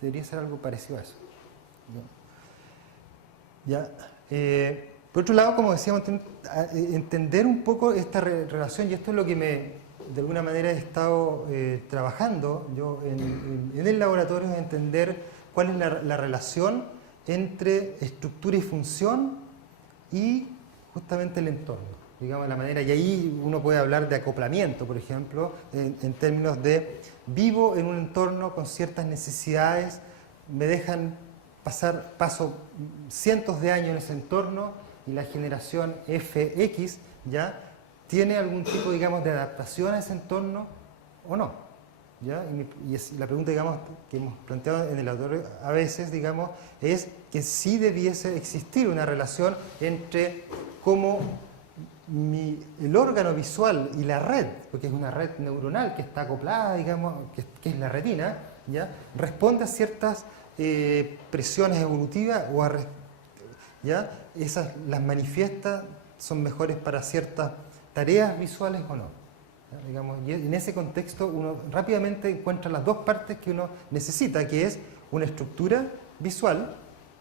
debería ser algo parecido a eso. ¿Ya? Por otro lado, como decíamos, entender un poco esta relación, y esto es lo que de alguna manera he estado trabajando yo en el laboratorio, es entender cuál es la relación entre estructura y función y justamente el entorno, digamos, la manera, y ahí uno puede hablar de acoplamiento, por ejemplo, en términos de vivo en un entorno con ciertas necesidades, me dejan paso cientos de años en ese entorno y la generación FX ya tiene algún tipo, digamos, de adaptación a ese entorno o no. ¿Ya? Y la pregunta, digamos, que hemos planteado en el laboratorio a veces, digamos, es que sí debiese existir una relación entre cómo el órgano visual y la red, porque es una red neuronal que está acoplada, digamos, que es la retina, ¿ya? Responde a ciertas presiones evolutivas o ¿ya? Esas las manifiesta, son mejores para ciertas tareas visuales o no. ¿Ya? Digamos, y en ese contexto uno rápidamente encuentra las dos partes que uno necesita, que es una estructura visual,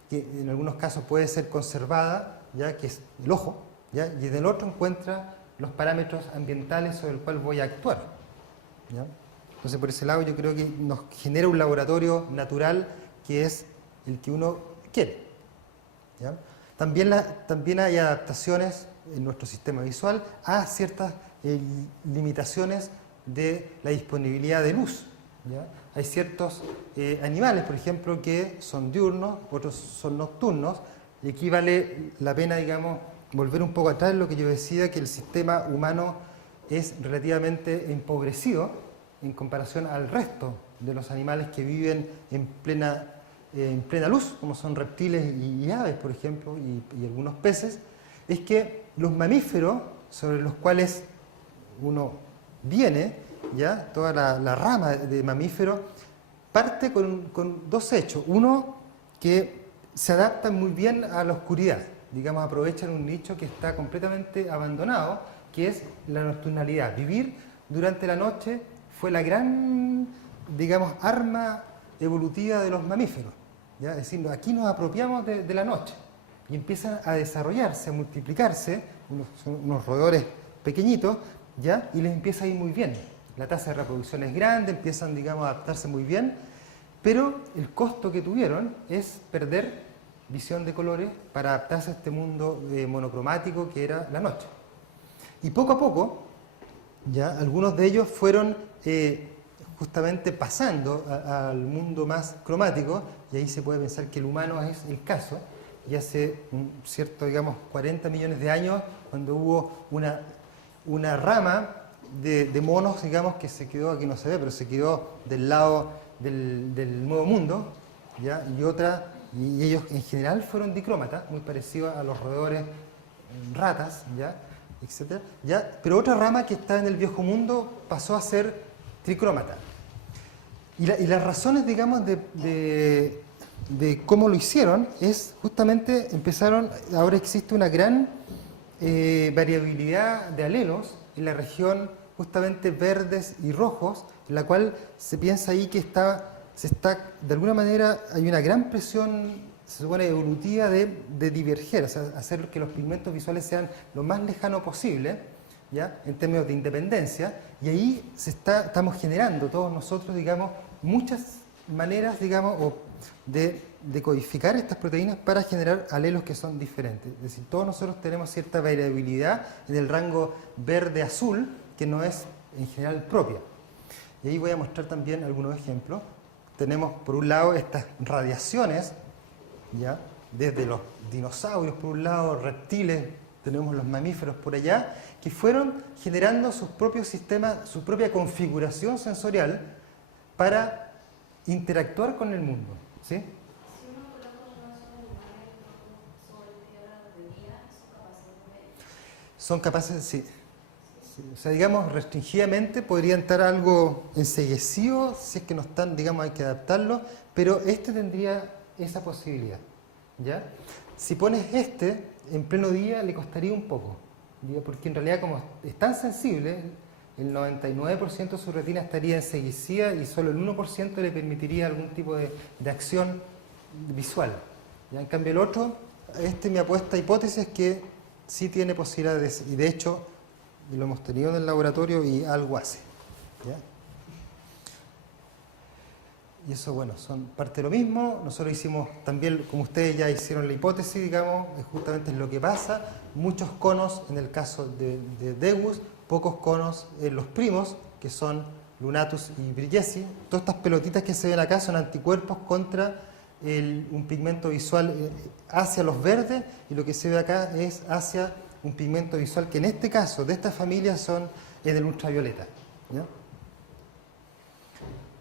que en algunos casos puede ser conservada, ya que es el ojo, ¿ya? Y en el otro encuentra los parámetros ambientales sobre el cual voy a actuar. ¿Ya? Entonces, por ese lado, yo creo que nos genera un laboratorio natural que es el que uno quiere. ¿Ya? También hay adaptaciones en nuestro sistema visual a ciertas limitaciones de la disponibilidad de luz. ¿Ya? Hay ciertos animales, por ejemplo, que son diurnos, otros son nocturnos, y aquí vale la pena, digamos, volver un poco atrás en lo que yo decía, que el sistema humano es relativamente empobrecido en comparación al resto de los animales que viven en plena luz, como son reptiles y aves, por ejemplo, y algunos peces, es que los mamíferos sobre los cuales uno viene, ¿ya? Toda la rama de mamíferos, parte con dos hechos. Uno, que se adaptan muy bien a la oscuridad, digamos, aprovechan un nicho que está completamente abandonado, que es la nocturnalidad. Vivir durante la noche fue la gran, digamos, arma evolutiva de los mamíferos. ¿Ya? Es decir, aquí nos apropiamos de la noche y empiezan a desarrollarse, a multiplicarse, unos roedores pequeñitos, ¿ya? Y les empieza a ir muy bien. La tasa de reproducción es grande, empiezan, digamos, a adaptarse muy bien, pero el costo que tuvieron es perder visión de colores para adaptarse a este mundo monocromático que era la noche. Y poco a poco, ya algunos de ellos fueron justamente pasando al mundo más cromático, y ahí se puede pensar que el humano es el caso, y hace un cierto, digamos, 40 millones de años, cuando hubo una rama de monos, digamos, que se quedó, aquí no se ve, pero se quedó del lado del Nuevo Mundo, ¿ya? Y ellos en general fueron dicrómatas, muy parecidos a los roedores ratas, ¿ya? Etcétera, ¿ya? Pero otra rama que está en el viejo mundo pasó a ser tricrómata. Y las razones, digamos, de cómo lo hicieron es justamente ahora existe una gran variabilidad de alelos en la región justamente verdes y rojos, en la cual se piensa ahí que de alguna manera hay una gran presión, se supone, evolutiva de diverger, o sea, hacer que los pigmentos visuales sean lo más lejano posible, ¿ya? En términos de independencia, y ahí estamos generando todos nosotros, digamos, muchas maneras, digamos, de codificar estas proteínas para generar alelos que son diferentes. Es decir, todos nosotros tenemos cierta variabilidad en el rango verde-azul que no es en general propia. Y ahí voy a mostrar también algunos ejemplos. Tenemos por un lado estas radiaciones, ¿ya? Desde los dinosaurios por un lado, reptiles, tenemos los mamíferos por allá, que fueron generando sus propios sistemas, su propia configuración sensorial para interactuar con el mundo. ¿Sí? Son capaces, sí. O sea, digamos, restringidamente podrían estar algo enceguecidos, si es que no están, digamos, hay que adaptarlo, pero este tendría esa posibilidad, ¿ya? Si pones en pleno día le costaría un poco, ¿ya? Porque en realidad como es tan sensible, el 99% de su retina estaría enceguecida y solo el 1% le permitiría algún tipo de acción visual. ¿Ya? En cambio el otro, mi apuesta hipótesis es que sí tiene posibilidades, y de hecho lo hemos tenido en el laboratorio y algo hace. ¿Ya? Y eso, bueno, son parte de lo mismo. Nosotros hicimos también, como ustedes ya hicieron la hipótesis, digamos, justamente es lo que pasa. Muchos conos en el caso de Degus, pocos conos en los primos, que son Lunatus y Brilesi. Todas estas pelotitas que se ven acá son anticuerpos contra un pigmento visual hacia los verdes, y lo que se ve acá es hacia un pigmento visual que en este caso, de esta familia, es del ultravioleta. ¿Ya?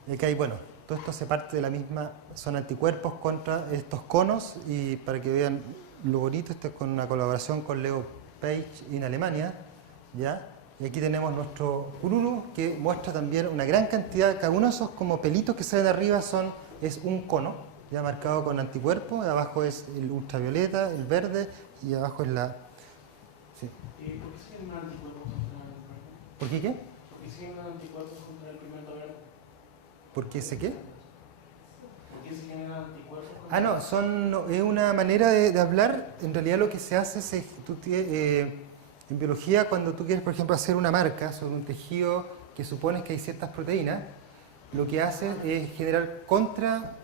Y acá hay, bueno, todo esto hace parte de la misma, son anticuerpos contra estos conos, y para que vean lo bonito, esto es con una colaboración con Leo Page en Alemania, ¿ya? Y aquí tenemos nuestro Ururu, que muestra también una gran cantidad, cada uno de esos como pelitos que se ven arriba es un cono, ya marcado con anticuerpos, abajo es el ultravioleta, el verde, y abajo es la... Sí. ¿Y por qué siguen anticuerpos contra el pigmento? ¿Por qué qué? ¿Por qué siguen anticuerpos contra el pigmento verde? ¿Por qué sé qué? ¿Por qué siguen anticuerpos contra Ah, no, es una manera de hablar. En realidad lo que se hace es, en biología, cuando tú quieres, por ejemplo, hacer una marca sobre un tejido que supones que hay ciertas proteínas, lo que haces es generar contra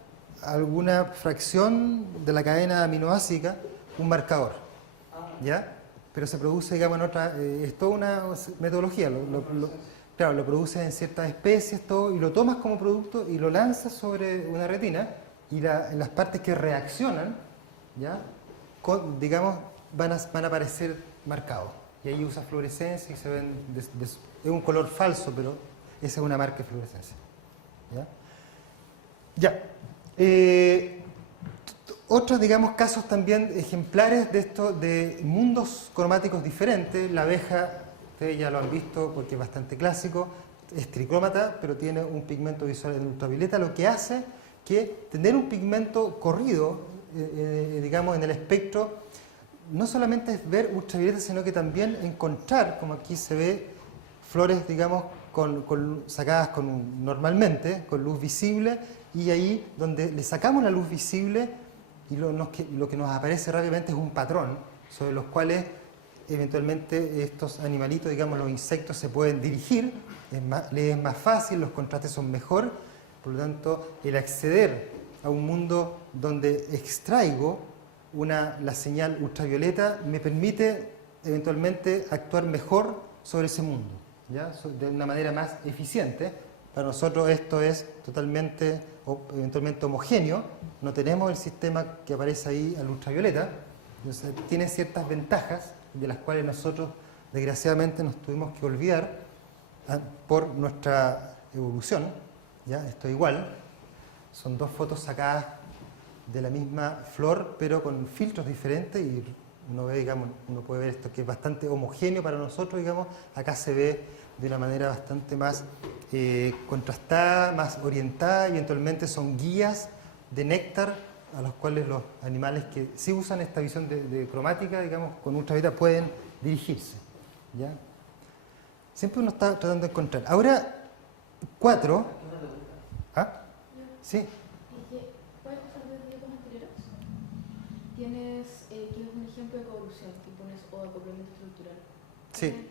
alguna fracción de la cadena aminoácida un marcador, ¿ya? Pero se produce, digamos, en otra, es toda una metodología, claro, lo produces en ciertas especies, todo, y lo tomas como producto y lo lanzas sobre una retina, y en las partes que reaccionan, ¿ya? Digamos, van a aparecer marcados. Y ahí usa fluorescencia y se ven, es un color falso, pero esa es una marca de fluorescencia. ¿Ya? Otros, digamos, casos también ejemplares de esto, de mundos cromáticos diferentes. La abeja, ustedes ya lo han visto porque es bastante clásico, es tricrómata, pero tiene un pigmento visual en ultravioleta, lo que hace que tener un pigmento corrido, digamos, en el espectro, no solamente es ver ultravioleta, sino que también encontrar, como aquí se ve, flores, digamos, sacadas normalmente, con luz visible, y ahí donde le sacamos la luz visible, y lo que nos aparece rápidamente es un patrón, sobre los cuales eventualmente estos animalitos, digamos los insectos, se pueden dirigir, les es más fácil, los contrastes son mejor, por lo tanto, el acceder a un mundo donde extraigo la señal ultravioleta me permite eventualmente actuar mejor sobre ese mundo, ¿ya? De una manera más eficiente. Para nosotros esto es totalmente o eventualmente homogéneo, no tenemos el sistema que aparece ahí al ultravioleta, entonces tiene ciertas ventajas de las cuales nosotros desgraciadamente nos tuvimos que olvidar por nuestra evolución. ¿Ya? Esto es igual, son dos fotos sacadas de la misma flor pero con filtros diferentes, y uno puede ver esto que es bastante homogéneo para nosotros, digamos. Acá se ve de una manera bastante más contrastada, más orientada, y eventualmente son guías de néctar a los cuales los animales que sí usan esta visión de cromática, digamos, con ultravioleta pueden dirigirse, ¿ya? Siempre uno está tratando de encontrar. Ahora, 4. ¿Ah? Sí. ¿Puedes pasar de diapositivas anteriores? Tienes que es un ejemplo de coevolución, que pones o acoplamiento estructural. Sí.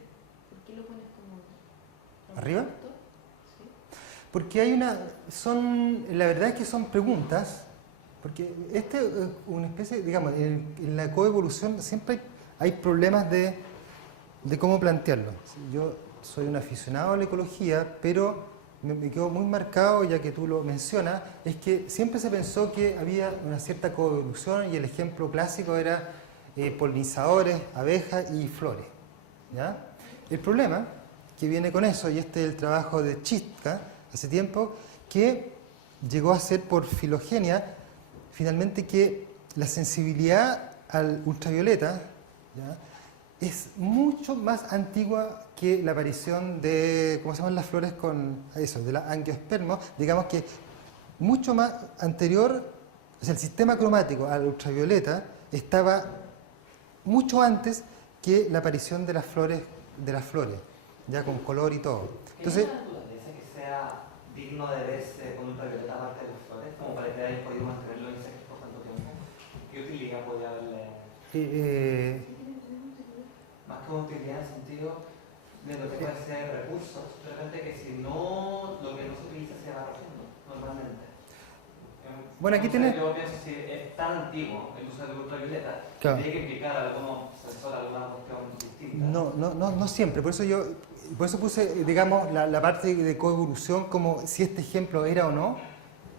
¿Por qué lo pones como ¿Arriba? Sí. Porque la verdad es que son preguntas, porque este es una especie, digamos, en la coevolución siempre hay problemas de cómo plantearlo. Yo soy un aficionado a la ecología, pero me quedó muy marcado, ya que tú lo mencionas, es que siempre se pensó que había una cierta coevolución, y el ejemplo clásico era polinizadores, abejas y flores, ¿ya? El problema que viene con eso, y este es el trabajo de Chistka hace tiempo, que llegó a ser por filogenia, finalmente, que la sensibilidad al ultravioleta, ¿ya?, es mucho más antigua que la aparición de, ¿cómo se llaman las flores con eso? De la angiospermos, digamos que mucho más anterior. O sea, el sistema cromático al ultravioleta estaba mucho antes que la aparición de las flores. ya con color y todo. ¿Qué Entonces, naturaleza que sea digno de verse con ultravioleta aparte de los flores, como para que hayáis podido mantener los insectos por tanto tiempo? ¿Qué utilidad podría haberle? Más que utilidad en el sentido de lo que puede ser recursos, de repente que si no, lo que no se utiliza se va rompiendo normalmente. bueno, aquí Entonces, tienes... yo pienso si es tan antiguo el uso de ultravioleta, Claro. tiene que implicar algún sensor, alguna cuestión distinta. No siempre, por eso puse, digamos, la parte de coevolución como si este ejemplo era o no.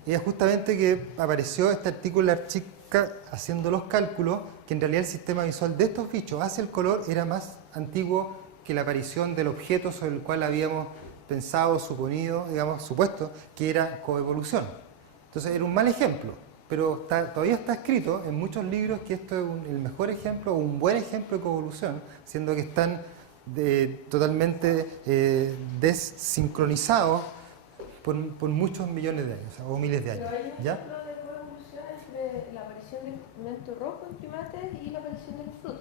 Y es justamente que apareció este artículo de la chica haciendo los cálculos que en realidad el sistema visual de estos bichos hacia el color era más antiguo que la aparición del objeto sobre el cual habíamos pensado, suponido, digamos, supuesto que era coevolución. Entonces era un mal ejemplo, pero todavía está escrito en muchos libros que esto es el mejor ejemplo o un buen ejemplo de coevolución, siendo que están totalmente desincronizados por muchos millones de años o miles de años. Pero hay un ¿Ya? ejemplo de coevolución entre la aparición del pigmento rojo en primates y la aparición del fruto.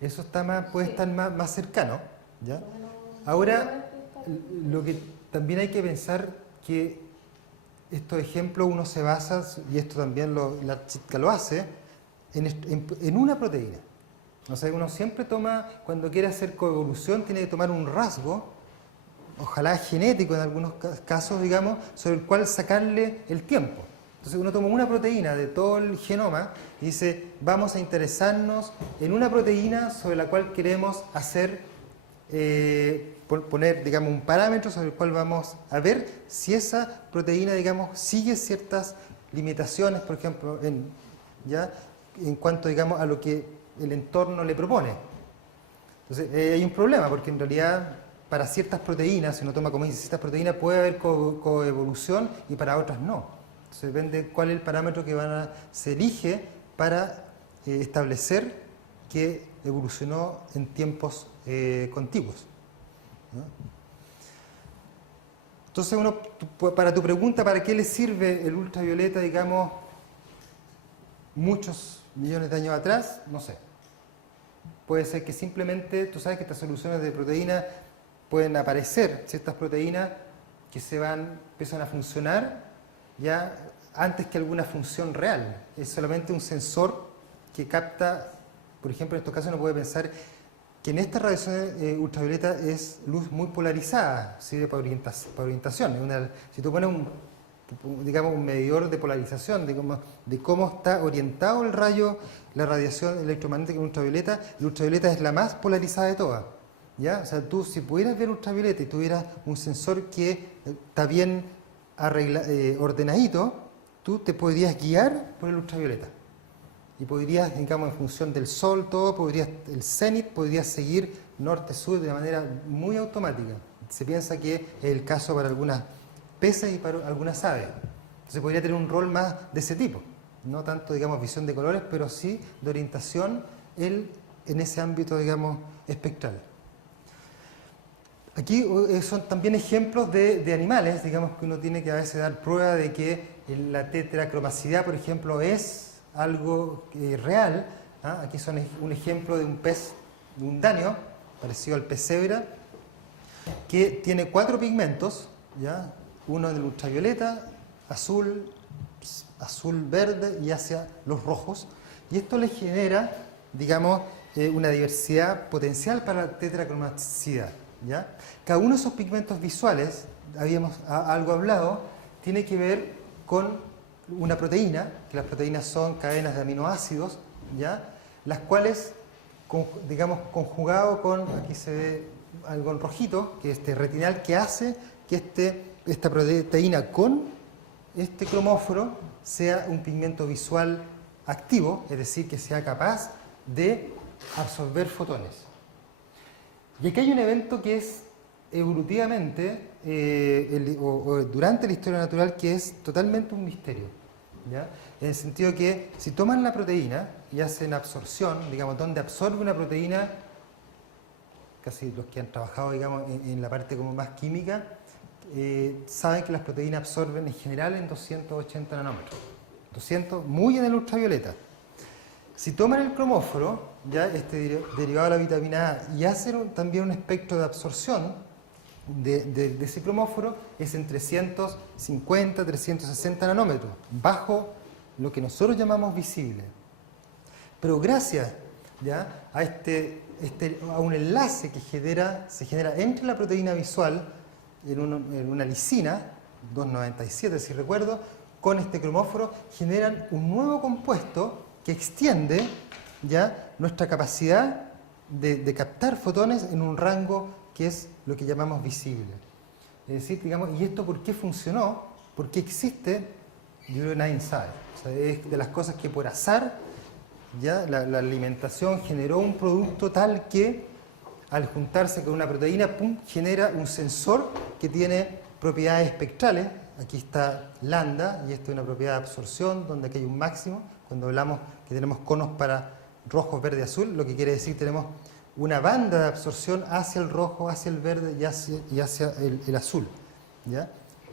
Eso está puede Sí. estar más cercano. ¿Ya? Bueno, Ahora, seguramente lo que también hay que pensar que estos ejemplos uno se basa, y esto también la chica lo hace, en una proteína. O sea, uno siempre toma, cuando quiere hacer coevolución, tiene que tomar un rasgo, ojalá genético en algunos casos, digamos, sobre el cual sacarle el tiempo. Entonces uno toma una proteína de todo el genoma y dice, vamos a interesarnos en una proteína sobre la cual queremos hacer, poner, digamos, un parámetro sobre el cual vamos a ver si esa proteína, digamos, sigue ciertas limitaciones, por ejemplo, en cuanto, digamos, a lo que el entorno le propone. Entonces, hay un problema, porque en realidad para ciertas proteínas, si uno toma como dice, ciertas proteínas puede haber coevolución y para otras no. Entonces depende cuál es el parámetro que se elige para establecer que evolucionó en tiempos contiguos, ¿no? Entonces, para tu pregunta, ¿para qué le sirve el ultravioleta, digamos, muchos millones de años atrás? No sé. Puede ser que simplemente, tú sabes que estas soluciones de proteínas pueden aparecer ciertas proteínas que empiezan a funcionar ya antes que alguna función real. Es solamente un sensor que capta, por ejemplo, en estos casos uno puede pensar que en esta radiación ultravioleta es luz muy polarizada, sirve para orientación. Si tú pones un medidor de polarización, de cómo está orientado el rayo, la radiación electromagnética ultravioleta, el ultravioleta es la más polarizada de todas. ¿Ya? O sea, tú si pudieras ver ultravioleta y tuvieras un sensor que está bien ordenadito, tú te podrías guiar por el ultravioleta. Y podrías, digamos, en función del sol, el cenit podrías seguir norte-sur de una manera muy automática. Se piensa que es el caso para algunas peces y para algunas aves. Entonces podría tener un rol más de ese tipo. No tanto, digamos, visión de colores, pero sí de orientación en ese ámbito, digamos, espectral. Aquí son también ejemplos de animales, digamos, que uno tiene que a veces dar prueba de que la tetracromacidad, por ejemplo, es algo real. ¿Ah? Aquí son un ejemplo de un pez, de un danio, parecido al pez cebra, que tiene 4 pigmentos, ¿ya? Uno en el ultravioleta, azul, verde y hacia los rojos. Y esto le genera, digamos, una diversidad potencial para la tetracromacidad. ¿Ya? Cada uno de esos pigmentos visuales, habíamos algo hablado, tiene que ver con una proteína, que las proteínas son cadenas de aminoácidos, ¿ya? Las cuales, digamos, conjugado con, aquí se ve algo en rojito, que es este retinal, que hace que esta proteína con este cromóforo sea un pigmento visual activo, es decir, que sea capaz de absorber fotones. Y aquí hay un evento que es evolutivamente, o durante la historia natural, que es totalmente un misterio, ¿ya? En el sentido que si toman la proteína y hacen absorción, digamos, donde absorbe una proteína, casi los que han trabajado, digamos, en la parte como más química, saben que las proteínas absorben en general en 280 nanómetros. 200, muy en el ultravioleta. Si toman el cromóforo, ya este derivado de la vitamina A, y hacen también un espectro de absorción de ese cromóforo, es en 350, 360 nanómetros, bajo lo que nosotros llamamos visible. Pero gracias, ¿ya?, a un enlace que se genera entre la proteína visual en una lisina, 297 si recuerdo, con este cromóforo, generan un nuevo compuesto que extiende ya nuestra capacidad de captar fotones en un rango que es lo que llamamos visible. Es decir, digamos, ¿y esto por qué funcionó? ¿Por qué existe? Yo creo que nadie sabe. O sea, es de las cosas que por azar ya la alimentación generó un producto tal que al juntarse con una proteína, ¡pum!, genera un sensor que tiene propiedades espectrales. Aquí está lambda, y esto es una propiedad de absorción, donde aquí hay un máximo. Cuando hablamos que tenemos conos para rojo, verde, azul, lo que quiere decir tenemos una banda de absorción hacia el rojo, hacia el verde y hacia el azul, ¿ya?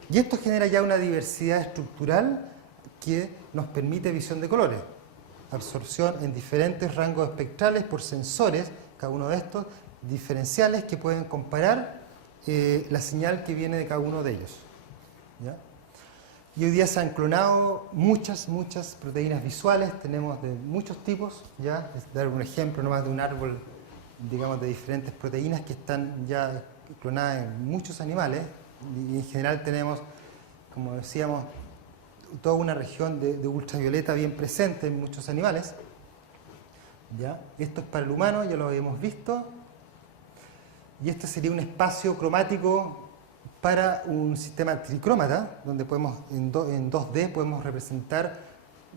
Y esto genera ya una diversidad estructural que nos permite visión de colores. Absorción en diferentes rangos espectrales por sensores, cada uno de estos, diferenciales que pueden comparar la señal que viene de cada uno de ellos, ¿ya? Y hoy día se han clonado muchas proteínas visuales, tenemos de muchos tipos, ya, dar un ejemplo nomás de un árbol, digamos, de diferentes proteínas que están ya clonadas en muchos animales, y en general tenemos, como decíamos, toda una región de ultravioleta bien presente en muchos animales, ¿ya? Esto es para el humano, ya lo habíamos visto, y este sería un espacio cromático para un sistema tricrómata, donde podemos en 2D podemos representar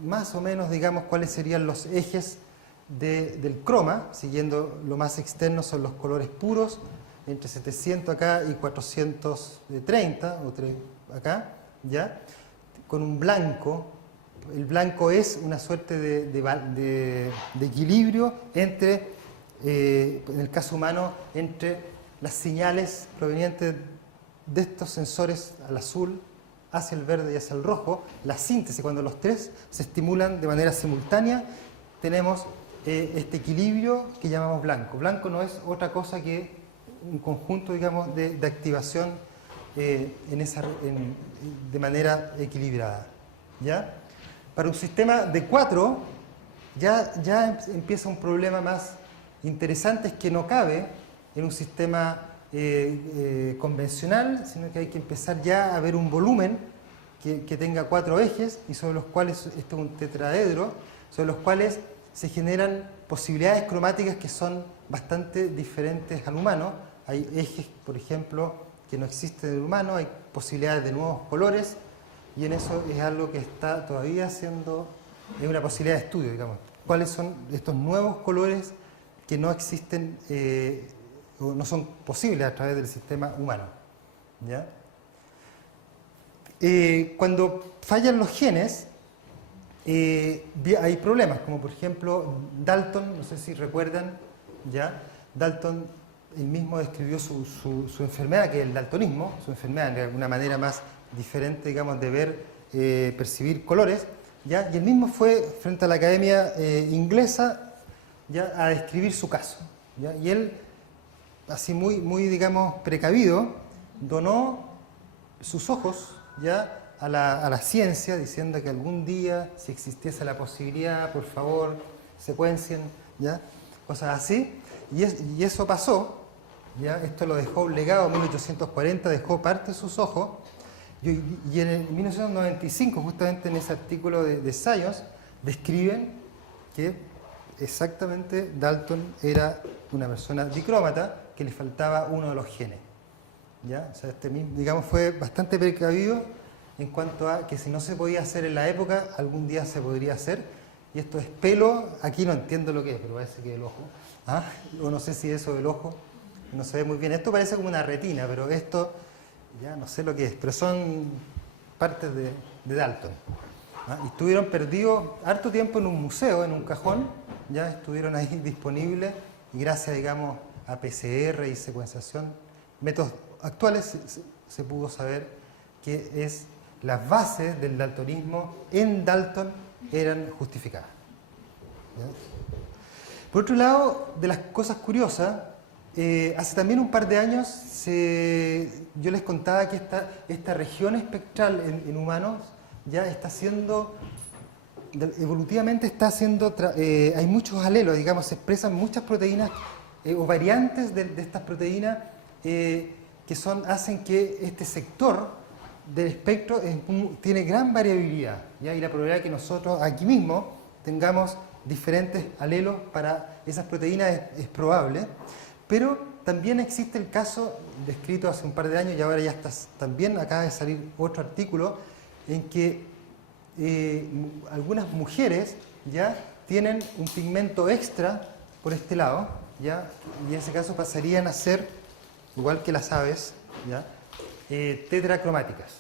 más o menos, digamos, cuáles serían los ejes del croma, siguiendo lo más externo son los colores puros, entre 700 acá y 430, o 3 acá, ¿ya? Con un blanco. El blanco es una suerte de equilibrio entre, en el caso humano, entre las señales provenientes de estos sensores al azul, hacia el verde y hacia el rojo, la síntesis, cuando los tres se estimulan de manera simultánea, tenemos este equilibrio que llamamos blanco. Blanco no es otra cosa que un conjunto, digamos, de activación de manera equilibrada, ¿ya? Para un sistema de 4 ya empieza un problema más interesante, es que no cabe en un sistema convencional, sino que hay que empezar ya a ver un volumen que tenga 4 ejes, y sobre los cuales, esto es un tetraedro, sobre los cuales se generan posibilidades cromáticas que son bastante diferentes al humano. Hay ejes, por ejemplo, que no existen en el humano, hay posibilidades de nuevos colores, y en eso es algo que está todavía siendo, es una posibilidad de estudio, digamos. ¿Cuáles son estos nuevos colores que no existen o no son posibles a través del sistema humano? ¿Ya? Cuando fallan los genes, hay problemas, como por ejemplo Dalton, no sé si recuerdan, ¿ya? Dalton él mismo describió su enfermedad, que es el daltonismo, su enfermedad de alguna manera más diferente, digamos, de ver, percibir colores, ¿ya? Y él mismo fue frente a la Academia Inglesa, ¿ya?, a describir su caso, ¿ya? Y él, así muy digamos, precavido, donó sus ojos, ¿ya?, a la ciencia, diciendo que algún día, si existiese la posibilidad, por favor, secuencien, ¿ya?, cosas así. Y eso pasó, ¿ya? Esto lo dejó un legado en 1840, dejó parte de sus ojos, y en el 1995, justamente en ese artículo de Science, describen que exactamente Dalton era una persona dicrómata, que le faltaba uno de los genes, ¿ya? O sea, digamos, fue bastante precavido en cuanto a que si no se podía hacer en la época, algún día se podría hacer. Y esto es pelo, aquí no entiendo lo que es, pero parece que es el ojo, ¿ah? O no sé si eso del ojo, no se ve muy bien. Esto parece como una retina, pero esto ya no sé lo que es, pero son partes de Dalton, ¿ah? Y estuvieron perdidos harto tiempo en un museo, en un cajón, ya estuvieron ahí disponibles, y gracias, digamos, a PCR y secuenciación, métodos actuales, se pudo saber que las bases del daltonismo en Dalton eran justificadas. ¿ya? Por otro lado, de las cosas curiosas, hace también un par de años yo les contaba que esta región espectral en humanos ya está siendo, evolutivamente está haciendo, hay muchos alelos, digamos, se expresan muchas proteínas o variantes de estas proteínas que hacen que este sector del espectro tiene gran variabilidad, ¿ya? Y la probabilidad de que nosotros aquí mismo tengamos diferentes alelos para esas proteínas es probable, pero también existe el caso descrito hace un par de años y ahora ya también acaba de salir otro artículo en que algunas mujeres ya tienen un pigmento extra por este lado, ¿ya? Y en ese caso pasarían a ser, igual que las aves, ¿ya? Tetracromáticas,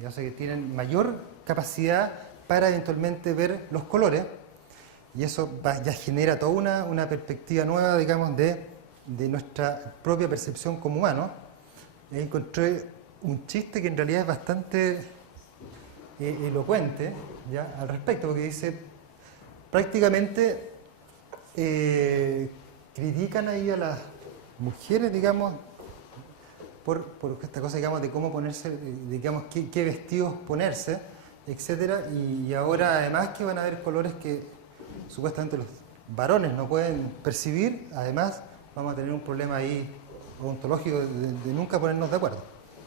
¿ya? O sea que tienen mayor capacidad para eventualmente ver los colores, y eso ya genera toda una perspectiva nueva, digamos, de nuestra propia percepción como humanos. Encontré un chiste que en realidad es bastante elocuente, ¿ya? Al respecto, porque dice, prácticamente critican ahí a las mujeres, digamos, por esta cosa, digamos, de cómo ponerse, digamos, qué vestidos ponerse, etcétera, y ahora además que van a haber colores que supuestamente los varones no pueden percibir, además vamos a tener un problema ahí ontológico de nunca ponernos de acuerdo,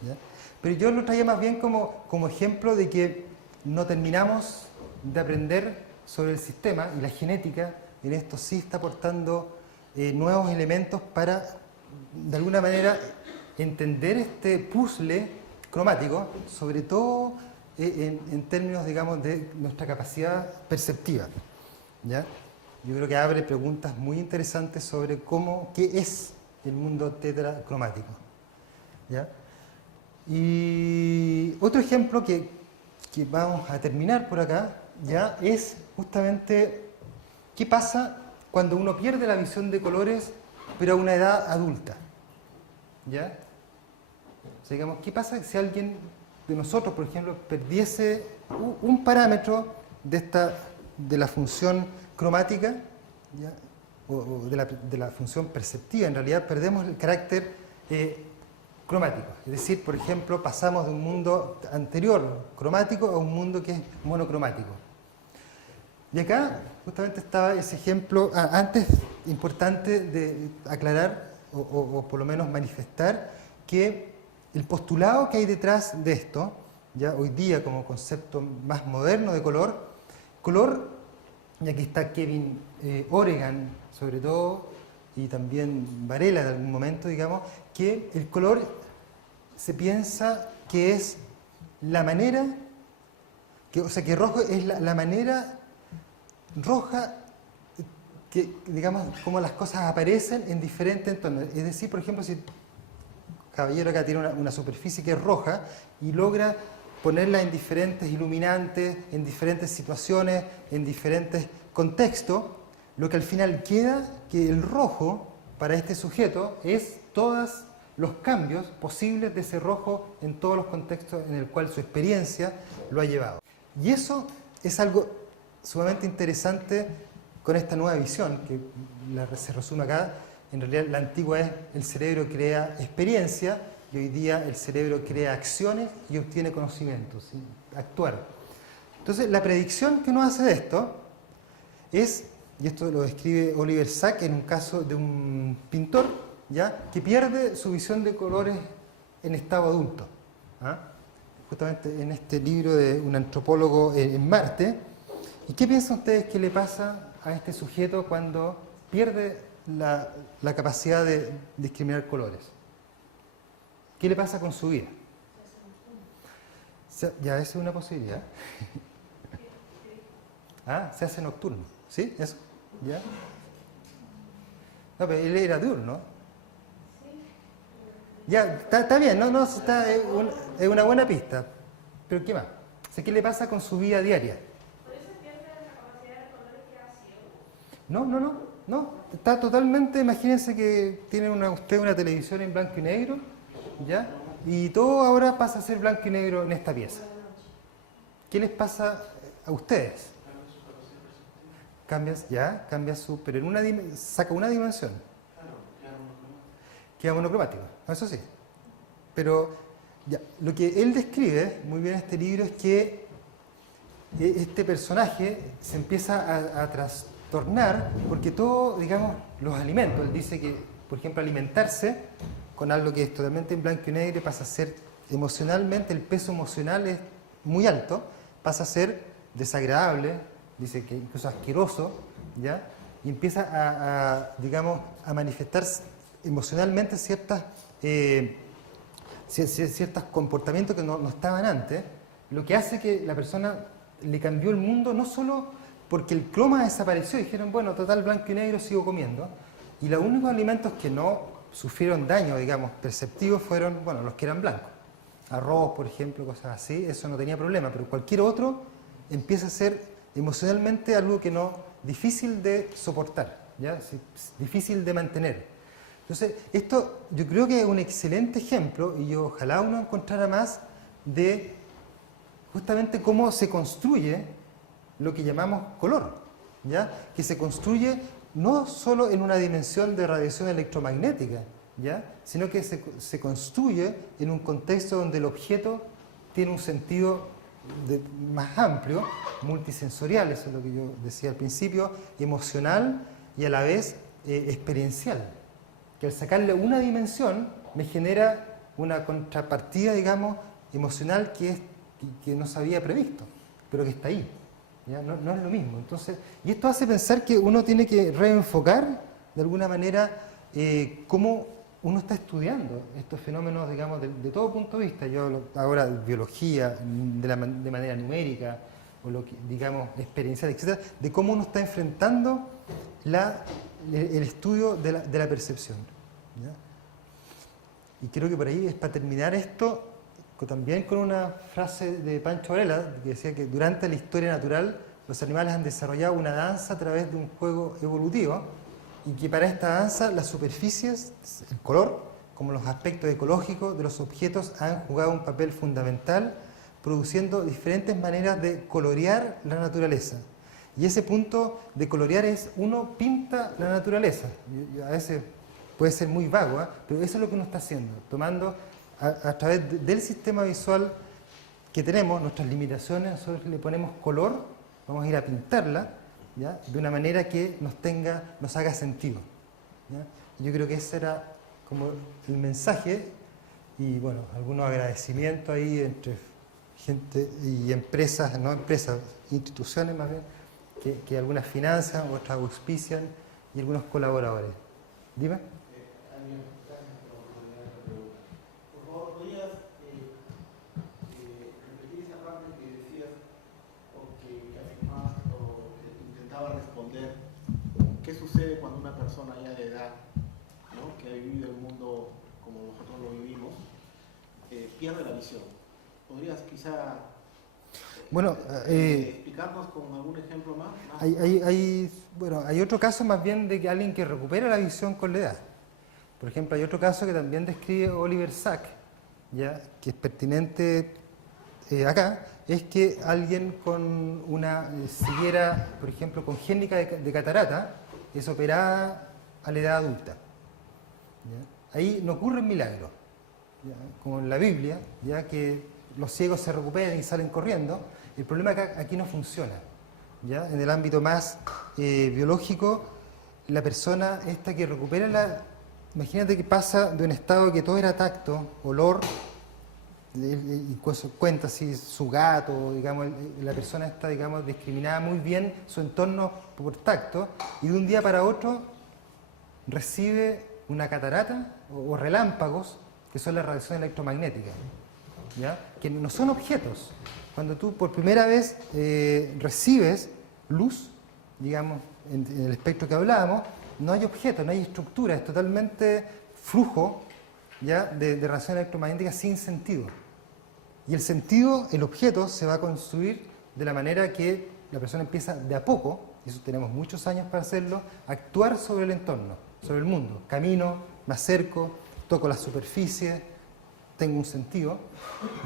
¿ya? Pero yo lo traía más bien como ejemplo de que no terminamos de aprender sobre el sistema, y la genética en esto sí está aportando nuevos elementos para, de alguna manera, entender este puzzle cromático, sobre todo en términos, digamos, de nuestra capacidad perceptiva, ¿ya? Yo creo que abre preguntas muy interesantes sobre qué es el mundo tetracromático, ¿ya? Y otro ejemplo que vamos a terminar por acá, ya, es justamente qué pasa cuando uno pierde la visión de colores, pero a una edad adulta, ¿ya? O sea, digamos, ¿qué pasa si alguien de nosotros, por ejemplo, perdiese un parámetro de la función cromática, ¿ya? O de la función perceptiva? En realidad perdemos el carácter cromático. Es decir, por ejemplo, pasamos de un mundo anterior cromático a un mundo que es monocromático. Y acá justamente estaba ese ejemplo, antes importante de aclarar o por lo menos manifestar que el postulado que hay detrás de esto, ya hoy día como concepto más moderno de color, y aquí está Kevin Oregan sobre todo, y también Varela en algún momento, digamos, que el color se piensa que es la manera, o sea que rojo es la manera roja, que, digamos, como las cosas aparecen en diferentes entornos. Es decir, por ejemplo, si el caballero acá tiene una superficie que es roja y logra ponerla en diferentes iluminantes, en diferentes situaciones, en diferentes contextos, lo que al final queda, que el rojo para este sujeto es todos los cambios posibles de ese rojo en todos los contextos en el cual su experiencia lo ha llevado. Y eso es algo sumamente interesante con esta nueva visión, que se resume acá. En realidad la antigua es: el cerebro crea experiencia, y hoy día el cerebro crea acciones y obtiene conocimientos, ¿sí? Actuar. Entonces la predicción que uno hace de esto es, y esto lo describe Oliver Sacks en un caso de un pintor, ¿ya?, que pierde su visión de colores en estado adulto, ¿ah? Justamente en este libro de un antropólogo en Marte. ¿Y qué piensan ustedes que le pasa a este sujeto cuando pierde la capacidad de discriminar colores? ¿Qué le pasa con su vida? Ya, esa es una posibilidad. Ah, se hace nocturno. ¿Sí? ¿Eso? ¿Ya? No, pero él era diurno. Ya, está bien, no, es una buena pista. Pero ¿qué más? O sea, ¿qué le pasa con su vida diaria? ¿Por eso pierde la capacidad de colores que ha sido? No. Está totalmente, imagínense que tiene usted una televisión en blanco y negro, ¿ya? Y todo ahora pasa a ser blanco y negro en esta pieza. ¿Qué les pasa a ustedes? cambia su, pero en saca una dimensión, Claro, queda monocromático. queda monocromático, eso sí. Pero ya, lo que él describe muy bien en este libro es que este personaje se empieza a trastornar porque todo, digamos, los alimentos, él dice que, por ejemplo, alimentarse con algo que es totalmente en blanco y negro pasa a ser emocionalmente, el peso emocional es muy alto, pasa a ser desagradable, dice que incluso asqueroso, ¿ya? Y empieza digamos, a manifestar emocionalmente ciertos comportamientos que no estaban antes, lo que hace que la persona le cambió el mundo, no solo porque el croma desapareció, dijeron, bueno, total blanco y negro, sigo comiendo, y los únicos alimentos que no sufrieron daño, digamos, perceptivos fueron, bueno, los que eran blancos. Arroz, por ejemplo, cosas así, eso no tenía problema, pero cualquier otro empieza a ser emocionalmente algo que no, difícil de soportar, ¿ya? Difícil de mantener. Entonces, esto yo creo que es un excelente ejemplo, y yo ojalá uno encontrara más de justamente cómo se construye lo que llamamos color, ¿ya? Que se construye no solo en una dimensión de radiación electromagnética, ¿ya? Sino que se construye en un contexto donde el objeto tiene un sentido más amplio, multisensorial, eso es lo que yo decía al principio, emocional y a la vez experiencial. Que al sacarle una dimensión me genera una contrapartida, digamos, emocional que no se había previsto, pero que está ahí. ¿Ya? No es lo mismo. Entonces, y esto hace pensar que uno tiene que reenfocar de alguna manera cómo uno está estudiando estos fenómenos, digamos, de todo punto de vista. Yo hablo ahora de biología, de manera numérica, o lo que, digamos, experiencial, etcétera, de cómo uno está enfrentando el estudio de la percepción. ¿Ya? Y creo que por ahí es para terminar esto, también con una frase de Pancho Varela, que decía que durante la historia natural los animales han desarrollado una danza a través de un juego evolutivo, y que para esta danza las superficies, el color, como los aspectos ecológicos de los objetos han jugado un papel fundamental, produciendo diferentes maneras de colorear la naturaleza. Y ese punto de colorear es, uno pinta la naturaleza. Y a veces puede ser muy vago, ¿eh? Pero eso es lo que uno está haciendo, tomando a través del sistema visual que tenemos, nuestras limitaciones, nosotros le ponemos color, vamos a ir a pintarla, ¿ya? De una manera que nos haga sentido, ¿ya? Yo creo que ese era como el mensaje, y bueno, algunos agradecimientos ahí entre gente y empresas, no empresas, instituciones más bien, que algunas financian, otras auspician, y algunos colaboradores. Dime. Por favor, ¿podrías repetir esa parte que decías o que afirmabas o que intentaba responder? ¿Qué sucede cuando una persona ya de edad, ¿no?, que ha vivido el mundo como nosotros lo vivimos, pierde la visión? ¿Podrías quizá explicarnos con algún ejemplo más? Hay otro caso más bien de que alguien que recupera la visión con la edad. Por ejemplo, hay otro caso que también describe Oliver Sacks, ¿ya?, que es pertinente acá, es que alguien con una ceguera, por ejemplo, congénita de catarata, es operada a la edad adulta. ¿Ya? Ahí no ocurre un milagro, ¿ya?, como en la Biblia, ya que los ciegos se recuperan y salen corriendo. El problema es que aquí no funciona, ¿ya? En el ámbito más biológico, la persona esta que recupera imagínate que pasa de un estado que todo era tacto, olor, y cuenta así su gato, digamos, la persona está, digamos, discriminaba muy bien su entorno por tacto, y de un día para otro recibe una catarata o relámpagos, que son la radiación electromagnética, ¿ya?, que no son objetos. Cuando tú por primera vez recibes luz, digamos, en el espectro que hablábamos, no hay objeto, no hay estructura, es totalmente flujo, ¿ya?, de radiación electromagnética sin sentido. Y el sentido, el objeto, se va a construir de la manera que la persona empieza de a poco, y eso tenemos muchos años para hacerlo, a actuar sobre el entorno, sobre el mundo. Camino, me acerco, toco la superficie, tengo un sentido.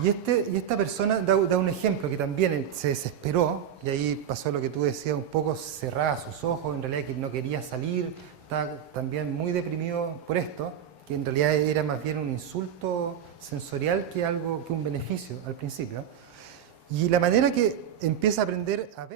Y esta persona da un ejemplo que también se desesperó, y ahí pasó lo que tú decías, un poco cerraba sus ojos, en realidad que no quería salir, estaba también muy deprimido por esto, que en realidad era más bien un insulto sensorial que un beneficio al principio. Y la manera que empieza a aprender a ver